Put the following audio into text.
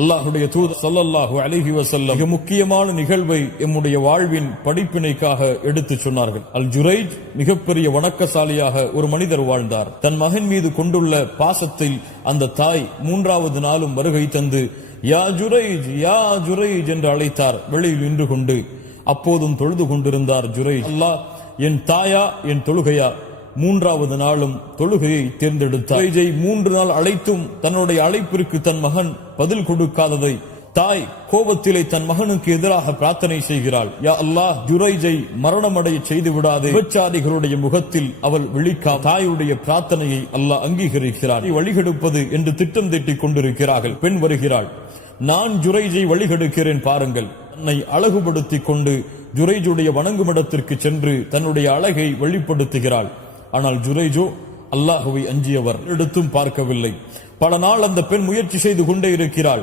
அல்லாஹ்வுடைய தூதர் ஸல்லல்லாஹு அலைஹி வஸல்லம் மிக முக்கியமான நிகழ்வை எம்முடைய வாழ்வின் படிப்பினைக்காக எடுத்துச் சொன்னார்கள். அல் ஜுரைஜ் மிகப்பெரிய வணக்கசாலியாக ஒரு மனிதர் வாழ்ந்தார். தன் மகன் மீது கொண்டுள்ள பாசத்தில் அந்த தாய் 3வது நாளும் வருகை தந்து யா ஜுரைஜ் யா ஜுரைஜ் என்று அழைத்தார். வெளியில் நின்று கொண்டு அப்போதும் தொழுது கொண்டிருந்தார் ஜுரைஜ். அல்லாஹ் என் தாயா என் தொழுகையா? 3வது நாளும் தொழுகையை தேர்ந்தெடுத்தார். ஜுரைஜை 3 நாள் அழைத்தும் தன்னுடைய அழைப்பிற்கு தன் மகன் பதில் கொடுக்காததை தாய் கோபத்திலே தன் மகனுக்கு எதிராக பிரார்த்தனை செய்கிறாள். யா அல்லாஹ், ஜுரைஜை மரணமடைய செய்து விடாதே. விபச்சாரிகளுடைய முகத்தில் அவள் விழிக்கா. தாயுடைய பிரார்த்தனையை அல்லாஹ் அங்கீகரிக்கிறார். வழிகெடுப்பது என்று திட்டம் தீட்டிக் கொண்டிருக்கிறார்கள். பெண் வருகிறாள். நான் ஜுரைஜை வழிகெடுக்கிறேன் பாருங்கள். தன்னை அழகுபடுத்திக் கொண்டு ஜுரைஜுடைய வணங்குமிடத்திற்கு சென்று தன்னுடைய அழகை வெளிப்படுத்துகிறாள். ஆனால் ஜுரைஜோ அல்லாஹுவை அஞ்சியவர், எடுத்தும் பார்க்கவில்லை. பல நாள் அந்த பெண் முயற்சி செய்து கொண்டே இருக்கிறாள்.